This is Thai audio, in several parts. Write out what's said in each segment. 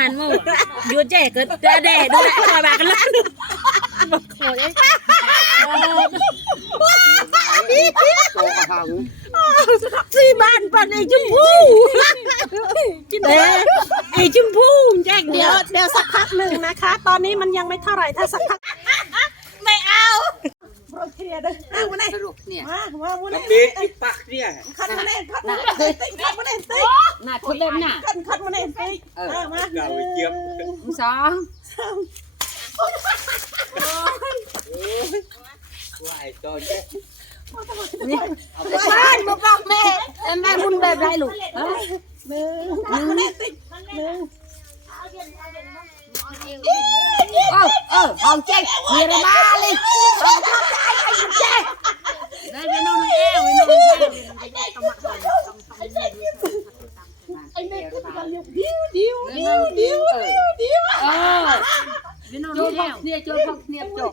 านหมดยูเจ๊ก็จะแด่ด้วยคอยบากันลั่นบอกโอ้ยสี่บ้านปันไอ้ชมพู่เด้ไอ้ชมพู่แจ๊กเดี๋ยวเดี๋ยวสักพักหนึ่งนะคะ ตอนนี้มันยังไม่เท่าไหร่ถ้าสักพักไม่เอาโปรยเคลียร์เด้อเอามาเลยสรุปเนี่ยมามามาเลแล้วยเบ็ดอีปักเนี่ยคัดมาเลยคัดมาเลยติ๊กคัดมาเลยติ๊กหนาคนเล่นน่ะคัดคัดมาเลยติ๊กมามาเก่าไปเจี๊ยบสองว่าไอ้ตอนเนี้ยบ้านมาบอกแม่แม่บุญแบบไรลูกหนึ่งคัดมาเลยติ๊กหนึ่งเออเออเอาแจ๊กเมียระบาเลยได้ไปนอนเอวไปนอนเอว ไอ้เด็กมันยกดิ้วดิ้วดิ้วดิ้วดิ้ว เออไปนอนเอวเนี่ยจนพวกเนี่ยจบ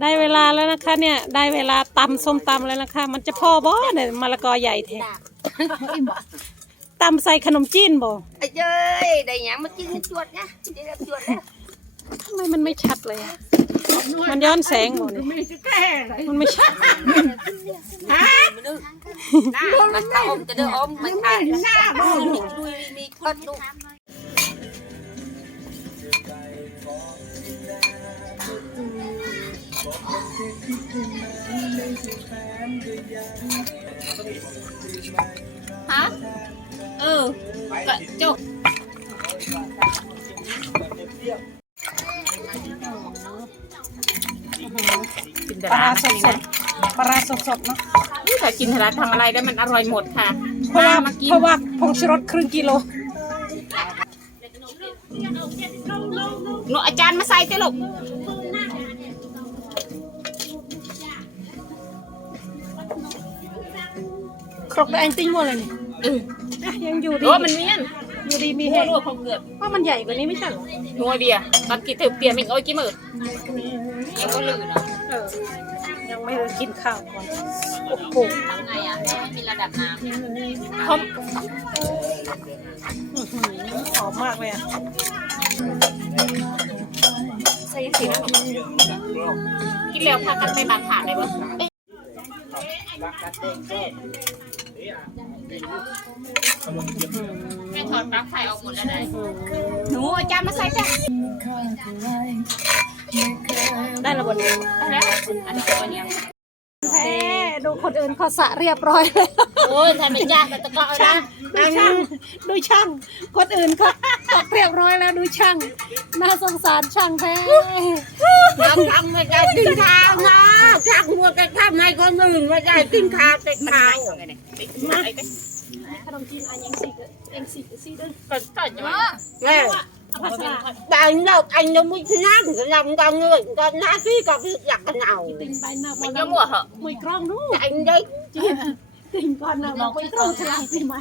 ได้เวลาแล้วนะคะเนี่ยได้เวลาตำส้มตำแล้วนะคะ มันจะพอบ่เนี่ยมะละกอใหญ่แท้ตำใส่ขนมจีนบ่ไอ้เจ้ยได้ยังมากินจวดนะได้รับจวดแล้วทำไมมันไม่ชัดเลยอะมันย้อนแสงบ่เนี่ยไม่จะแก้เลยมันไม่ชัดมันตาอมจะเดืออมมันอ่านหน้าบ้องดูมีคนดู ฮะ เออก็จบกินปแต่ลาร้านสดสดปลาสดสดๆเนาะถ้ากินแต่ร้านทำอะไรได้มันอร่อยหมดค่ะเพราะว่ามากินเพราะว่าผงชูรสครึ่งกิโลหนูอาจารย์มาใส่เถอะลูก ครกได้แองติ้งหมดเลยนี่เอออะยังอยู่ดีโอ้มันเนียนอยู่ดีมีมีแฮหัวงรัวของเกือบว่ามันใหญ่กว่านี้ไม่ใช่เหรอนัวเดียตอนกินเถือเปียมิงโอ้ยกี่มือยังก็ลืมนะเออยังไม่ได้กินข้าวก่อนโอ้โหทำไงอะแม่ไม่มีระดับน้ำเขาอื้อหือหอมมากเลยอะใส่สีแล้วกินแล้วพากันไปบางขาได้ปะ แม่ถอดปลั๊กไฟออกหมดแล้วไหนหนูอาจารย์มาใส่จ้ะได้และบนนี้ได้แล้วอันนี้ตัวเนี้ยแท้ ดูคนอื่นเขาสระเรียบร้อยแล้วโอ้ยทำเป็นยากแต่ตะกอนนะดูช่างดูช่าง คนอื่นเขาตกเรียบร้อยแล้วดูช่าง น่าสงสารช่างแท้ยังยังไม่ได้กินข้าวนะชักมัวกันข้ามให้คนอื่นไม่ได้กินข้าวแต่ข้าวมาไอ้ขนมจีนอันยังสีเองสีสีด้วยก็ก็จะมาแม่ภาษา bạn đâu anh đâu mới nhát cái lòng con người con nhát tí con biết giặt cái nào ติงไปนะ mình có mua hả มวยกล้องนู้ anh đấy ติงก่อนนะเราไปกล้องฉลาดสิไหม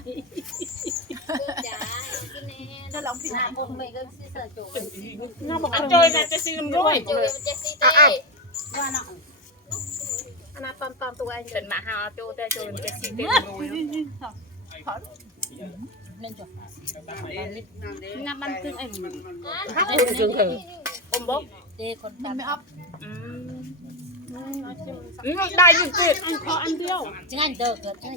nó bảo ăn chơi là chơi sim rồi à à อันนั้นตอนตอนตัวเอง lần mà hao cho tay chơi chơi sim tên rồi năm ăn cưng anh hát cưng cưng thử ôm bốc ไม่อัพ đây dùng tiền ขออันเดียวงานเดิกเกิดอัน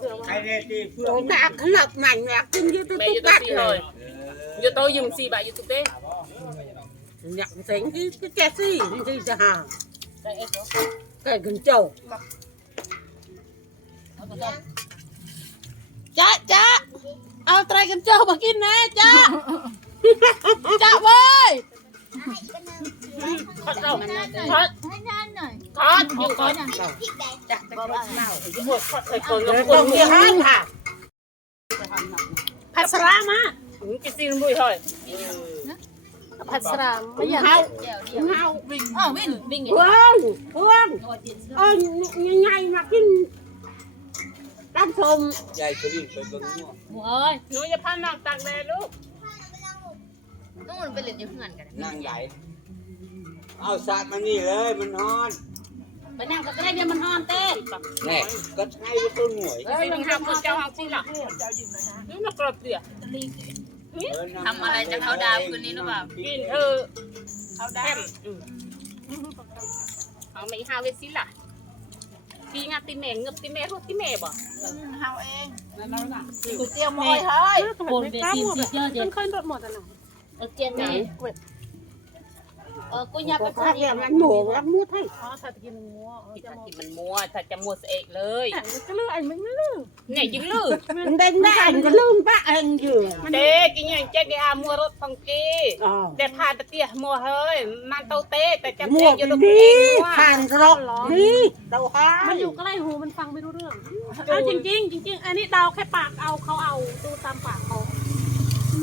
เดียวไอ้เนี่ยที่เพื่อน Ủa bạc nó lập mảnh bạc cưng như tôi túc bạc rồi giờ tôi dùng xì bà youtube đấy nhận tính cái cái che xì cái gì cho hàng ได้เอ็กซ์ cái gần chầu จ้าจ้า เอาไตรกันเจ้ามากินนะจ้าจ้าเว้ย Khó đâu Khó ให้งานหน่อย Khó Nhưng khó บอกว่า Ủa, khó Thầy còn nó còn kia hát hả พัสรามา Ừ, cái xin mùi thôi พัสราไม่ Cũng อยาก hao เดี๋ยวเดี๋ยว Cũng hao วิ่งอ๋อวิ่งวิ่งอย่าง Phương Phương Ơ nhanh nhanh mà cái Đám thùng ใหญ่ตัวนี้ไปเบิ่งมั่วหัวเอ้ย Nó จะพันหนักตักแน่ลูกนู่นไปเล่นอยู่เพื่อนกันนั่งใหญ่เอาสาดมานี่เลยมันนอนไปนั่งก็ได้เดี๋ยวมันนอนเต้นแน่ก็ใช่ว่าต้นหน่วยเฮ้ยมันห้ามคนเจ้าห้ามสิล่ะนี่นักกระเปียทำอะไรจะเข้าดาวคืนนี้หรือเปล่ากินเธอเขาได้เอาไม่ห้าเวสิล่ะ ปีงานตีแม่เงือบตีแม่รู้ตีแม่บ่เฮาเองก๋วยเตี๋ยวมอยเฮ้ยโอนไปซีซีเยอะเยอะค่อยรถหมดอะหนูเออเจียนไหนเออกูอยากไปถ้าแกมันหมูรับมือให้อ๋อถ้าจะกินงัวที่มันมัวถ้าจะมัวเอกเลยก็เลือกอันไม่เลือกเนี่ยยิงลือมันเด่นได้อันก็ลืมปะเองอยู่เด็กยังเจ๊กอามัวรถฟังกี้อ๋อแต่ผ่านตะเตียมัวเฮ้ยมันเตาเต้แต่จำหมเจ๊วกอยู่ตรงดีนี้ว่าผ่านกรอกนี่เตาห้ามันอยู่ใกล้หูมันฟังไม่รู้เรื่องเอาจริงจริงๆจริงๆอันนี้เดาแค่ปากเอาเขาเอาดูตามปากเขา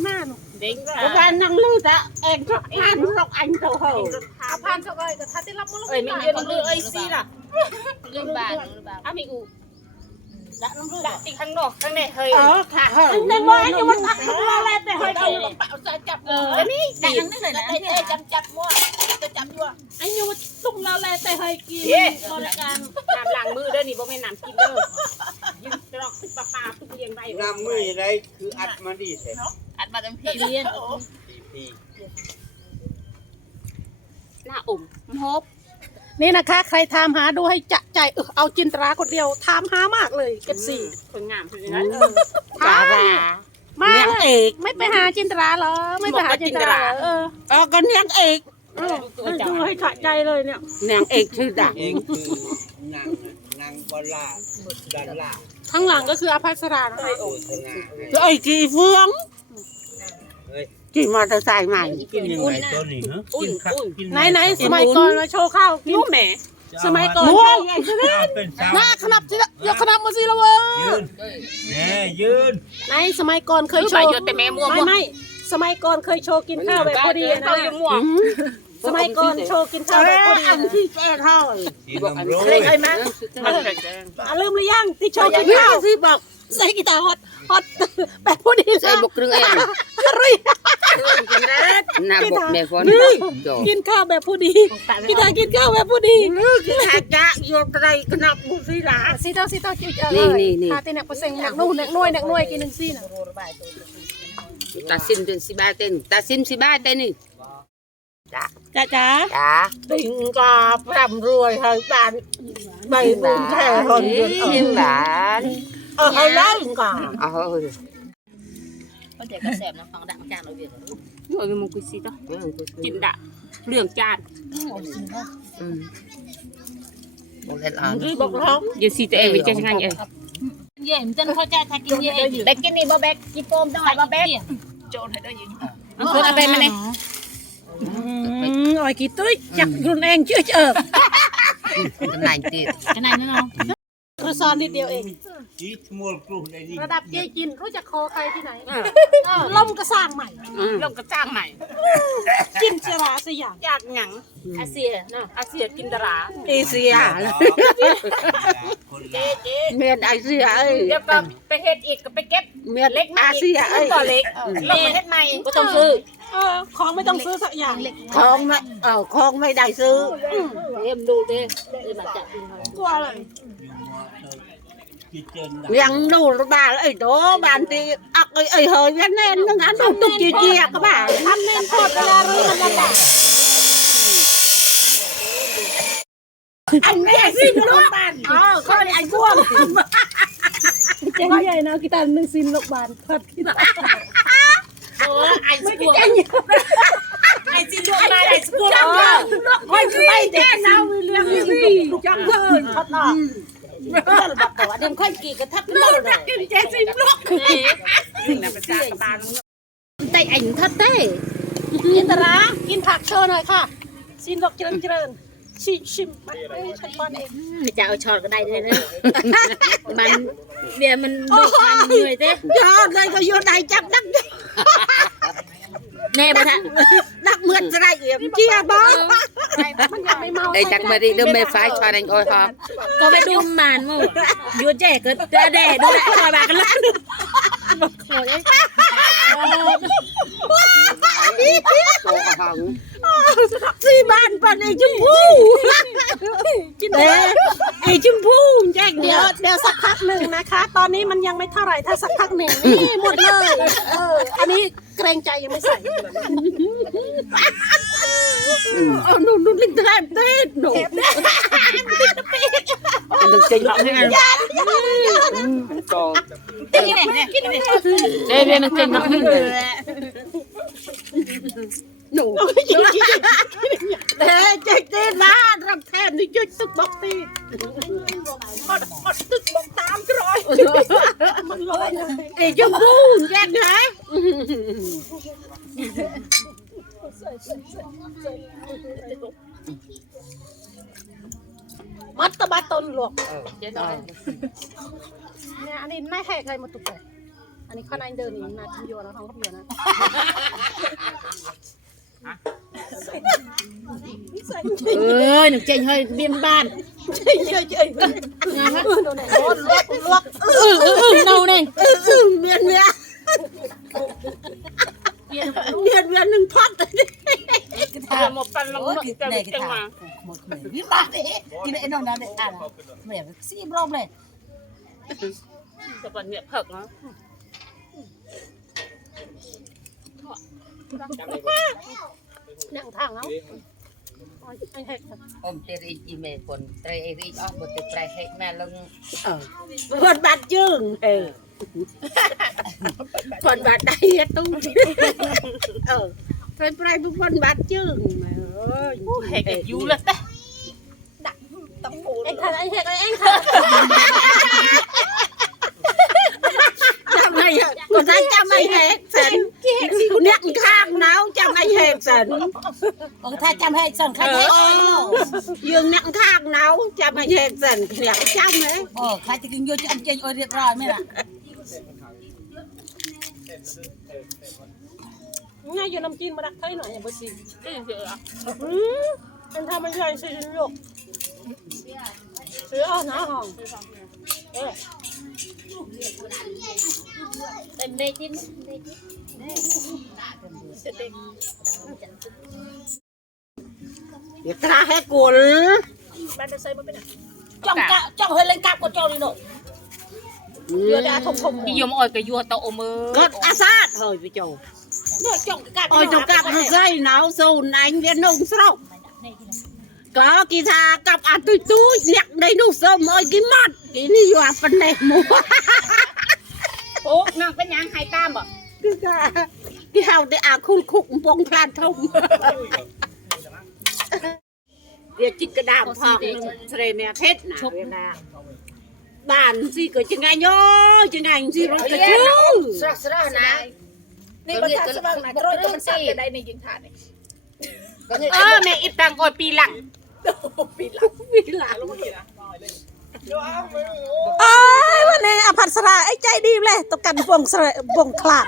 หน้าหนู เด็กก็แล้วการนั่งลือแต่เองก็ผ่านกรอกอันเตาเฮาอาพานเท่าไรแต่ถ้าได้รับมันเอ้ยไม่ยืนลือเอ้ยสิล่ะลืมบางลืมบางอามีอูละน้ำรูละติข้างนอกข้างในเฮ้ยเออค่ะเฮาแต่ว่าอยู่มันตักของเราแหละแต่เฮ้ยเอาเปล่าใส่จับเออนี่แต่ยังนึกเลยนะเต้จับจับมั่วจะจับยั่วไอ้ยูตุ้มเราแหละแต่เฮ้ยกินบริการน้ำล้างมือเด้อนี่บ่แม่นน้ำกินเด้อยืนตรอกปลาปลาทุกเรียงได้น้ำมืออะไรคืออัดมาดีเสร็จอัด มาเต็มที่เรียนปีหน้าอุ่มฮบนี่นะคะ ใครถามหาดูให้จะใจเออเอาจินตราคนเดียวถามหามากเลยเก็บสี่คนงามคือนั้นดารามาเลี้ยงเลยเอกไม่ไปหาจินตราเหรอ ไม่ไปหาจินตราเหรอเออเออก็เลี้ยงเอกดูให้สะใจเลยเนี่ยเลี้ยงเอกชื่อดังเองคือนางนางบอลล่าดันล่าข้างหลังก็คืออภัสรานะคะโฆษณาให้ไอ้จีเฟือง เฮ้ยจีมอเตอร์ไซค์ใหม่ กินยังไงตัวนี้ฮะอุ่นอุ่นไหนไหนสมัยก่อนมาโชว์ข้าวกินนู้แม่สมัยก่อนมัวเป็นสาวหน้าขนับสิละอย่าขนับมาสิละเว้ยยืนแน่ยืนไหนสมัยก่อนเคยคือโชไปว์เยอะแต่แม่มัวไม่ไม่สมัยก่อนเคยโชว์กินข้าวแบบพอดีนะเขาอยู่มัวสมัยก่อนโชว์กินข้าวแบบพอดีอันที่แจ้เท่าสีน้ำโรยเล่นไอ้มั้งมันอะลืมหรือยังที่โชว์กินข้าวที่บอก ใส่กีตาร์ฮอตฮอตแบบพอดีใส่บกเครื่องเองรุยหน้าบกแม่ฟอนจบกินข้าวแบบพอดีกีตาร์กินข้าวแบบพอดีคือหาจะโยกไรกนับมุสีลาสิเต้าสิเต้าจิ้วเจอเลยทาตีนักเปอร์เซ็นต์นักนู่นนักน่วยนักน่วยกินหนึ่งซี่นะตาซิมจนสิบาเต้นตาซิมสิบาเต้นนี่จ้าจ้าจ้าติงกาพร่ำรวยให้บานใบบุญแท้คนเยืนลี้ยงหลาน เออให้แล้วก่อนเอาเฮ้ยก็เดี๋ยวก็แสบนะฟังดังจานเราเวียนโอ้ยมึงกุยสิต่อจินดะเรื่องจานอืมบอกเล่นอ่านที่บอกร้องเดี๋ยวสิตัวเองไปเจ๊งไงเอ้ยเย่มันจะเข้าใจถ้ากินเย่แบกกินนี่บ่แบกกี่โฟมต้องให้บ่แบกโจรให้ได้ยิงมันคือ อซอนนิดเดียวเอง จีทมวลกลุ่มในนี้ระดับเจจินรู้จักคอใครที่ไหนล่มก็สร้างใหม่ เริ่มกระจ้างใหม่ จินสราสยามอยากหยังอาเซียเนาะอาเซียกินดาราเอเชียคนละเมียนไอเชียเอ้ยเดี๋ยวก็ไปเฮ็ดอีกก็ไปเก็บเมียนเล็กมาอาอีกเซียเอ้ยต่อเล็กลงมาเฮ็ดใหม่ก็ต้องซื้อเออของไม่ต้องซื้อสักอย่างเลยของไม่เออของไม่ได้ซื้อเอ็มดูดิเอ็มจับกลัวอะไรจิตเจน ยังดูบ้านไอ้โตบ้านที่อักไอ้ไอ้เฮยแน่นๆนั่งอันตุ๊กตุ๊กเจี๊ยกก็บ้าทำเน้นโคตรเวลารื้อมันลำบากอันนี้สิลูกบ้านอ๋อเขาไอ้พวกเจ๊งใหญ่นะกีตาร์หนึ่งซินลกบานพัดกีตาร์โอ้ไอ้สกูเจ๊งใหญ่ไอ้สิลูกนายไอ้สกูจังเลยไม่ไม่แน่นาวิลเลียมนี่จังเลยพัดหน้า บอกว่าเดี๋ยวค่อยกี่กระทับลูกนักกินเจสิบลูกนี่นะประชากบาลไต่อันทัดเต้จินตรากินผักโชว์หน่อยค่ะซินลกเจริญเจริญชิมชิมมันไม่ใช่ป้อนเองจะเอาช้อนก็ได้เลยนะมันเบียร์มันดูมันเหนื่อยเต้ยอดเลยก็โยอดได้จับนักแน่ปะท่ะนักเหมือนจะไรเอี่ยมเจียบบ้า ไอ้จักมารีเดิมไม่ฟ้าชอนเองโอ้ยฮะก็ไปดูมันมูยูเจ๊ก็จะแดดด้วยคอยมากันลั่บสี่บ้านปันไอ้ชมพู่เด้ไอ้ชมพู่แจกเดี๋ยวเดี๋ยวสักพักหนึ่งนะคะ ตอนนี้มันยังไม่เท่าไหร่ถ้าสักพักหนึ่งนี่หมดเลยเอออันนี้ ក្រែងចៃយ៉ាងមិនស្អីអូនោះនោះលេងត្រែមទេនោះនឹងចេញមកនេះតទេវានឹងចេញមកនេះនោះតែចេញទេណាត្រង់ថែមនេះជួយទឹកបុកទីអត់អត់ទឹកបុកតាមក្រោយមកលយអេយូវូយ៉ាងហ៎ มัดตะบัดตนหลวกเนี่ยอันนี้นายแหกใครมาตุกไปอันนี้ข้านายเดินนี่นาทิมโยนะท้องเขาเพียนะเออหนึ่งเจ๋งเฮ้ยเบี้ยมบ้านเยอะๆงานนะโดนไหนโดนลวกลวกเออเออเออเน่าเนี่ยเออเออเมียนเมีย เวียนเดือนเดือนหนึ่งพันแต่ดิเอยหมดปันลงโอ้ยกินได้กินจังหวะทางหมดเลยวิบากเลยกินไอ้นอนนั่นเลยอะเหมือนซีบรอบเลยแต่ปันเนี่ยเผักเนาะนั่งทางแล้วไอ้เห็ดอมเตรีจีเมคนเตรีจีอ้อมบทเตรีให้แม่ลงเออเพื่อนบัดยึงเออ គាត់បាត់ដៃទៅអឺព្រៃព្រៃពុនបាត់ជើងអើយហេកយូលតែដាក់តំមូលអេថាអីហេកអីចាំអីគាត់ថាចាំអីហេកសិនគេអ្នកខាងណៅចាំអីហេកសិនអង្គថាចាំហេកសិនខាងអីយើងអ្នកខាងណៅចាំអីហេកសិនគ្នាចាំហេអូខ្លាចទីគេយកចាំចេញអុយរៀបរយមែនអ ง่ายอยู่น้ำจีนมาดักไทยหน่อยอย่าไปสิ cái gì vậy ạ อืมเป็นทำมันใหญ่สิฉันยกเสือเอาหน้าห้องเออเป็นเมจินอย่ากล้าให้กุลบ้านเดซมาเป็นอะ trong cả trong hơi lên cặp của trâu đi nội เรือ ดาทมทม cái vô ôi cái vô tao ôm ơ ก็อาซาดเฮ้ยพี่โจ nội trong cái cặp โอ้ยจงกลับมาใส่หนาวสูนอันเวียนนุ่งสรงก็กีทากับอาตุยตุยอยากได้นุ่งสมโอ้ยกิมัดกินี่อยู่อาปันแดหมู ố nàng cái nhang hai tam à คือก็ที่เฮาได้อาคุลคุกปงพลานทมเดี๋ยวจิตกระดามพองเสรเมียเพชรนะเวลา บ้านสิก็จะไงโย่จะไงสิรถกระชื่อ Serah serah nak. นี่มันทันสมัครนะโรยตัวมันสับกันได้ในยิงฐานนี่ Có người ơ mẹ ít tăng ôi pi lặng มีหลานโอ้ยวันนี้อภัสราไอ้ใจดีเลยตกกันวงสระวงคลาม